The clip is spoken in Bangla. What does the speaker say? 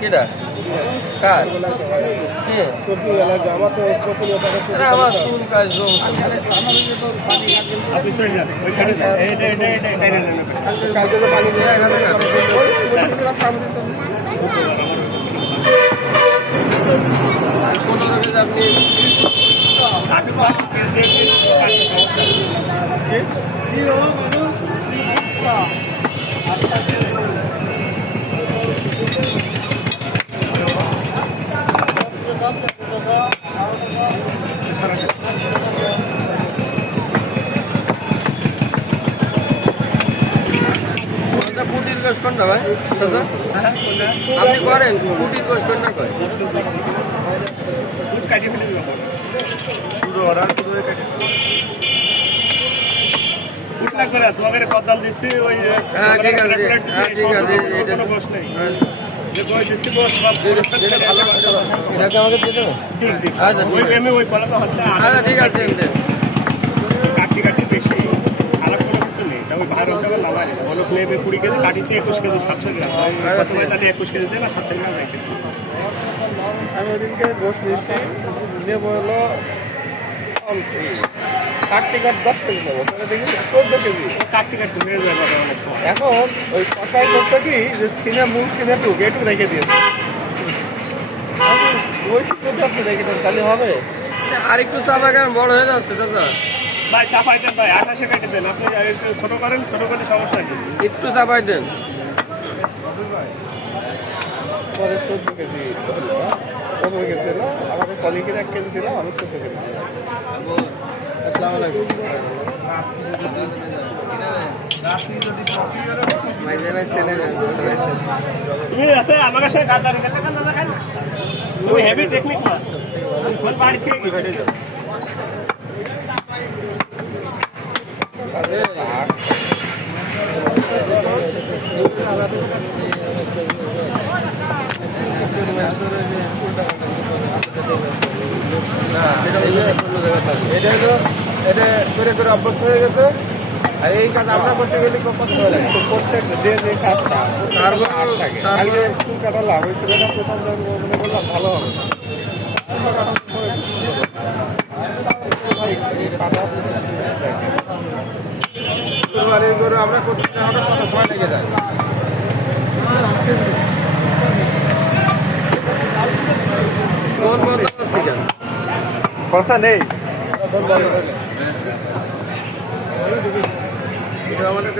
কেডা কার আমার শুন কাজ জম পুটির কাজ করেন না ভাই আপনি করেন পুটির কাজ করেন না করেন তোমাকে কদাল দিচ্ছি ওই ঠিক আছে ঠিক আছে আমাকে দিতে হবে আচ্ছা ঠিক আছে কাটি কাটি বেশি আলাদা কোনো কিছু নেই ওই ভালো বলো প্লেবে 20 কেজি কাটিছি 21 কেজি 700 গ্রাম তাহলে 21 কেজি দেয় না 700 গ্রাম দেয় আমি ওদিনকে গোস নিয়েছি নেবো হলো কাটতে কাট 10 কেজি নেবো তাহলে দেখি 14 কেজি কাটতে কাটতে নিয়ে যাবে এখন ওই সরকার করছে কি যে সিনে মূল সিনে টুক এটুকু রেখে দিয়েছে ওই যদি আপনি রেখে দেন তাহলে হবে আর একটু চাপা কেন বড় হয়ে যাচ্ছে চাচা ভাই চাপাই দেন ভাই 28 কেটে দেন আপনি ছোট করেন ছোট করলে সমস্যা নেই একটু চাপাই দেন পরে 14 কেজি কমে গেছে না আমাদের কলিগের 1 কেজি দিলাম আমি 14 কেজি আসসালামু আলাইকুম তুমি আছে আমার কাছে গাদার তুমি হেভি টেকনিক না কোন বাড়ি থেকে গেছে এটা করে করে অভ্যস্ত হয়ে গেছে আর এই কাজ আমরা করতে গেলে কত হয়ে লাগে প্রত্যেক যে কাজটা কালকে চুল কাটালাম ওই ছেলেটা প্রথম মনে করলাম ভালো হবে আমরা করতে কত সময় লেগে যায় খরচা নেই আমাদের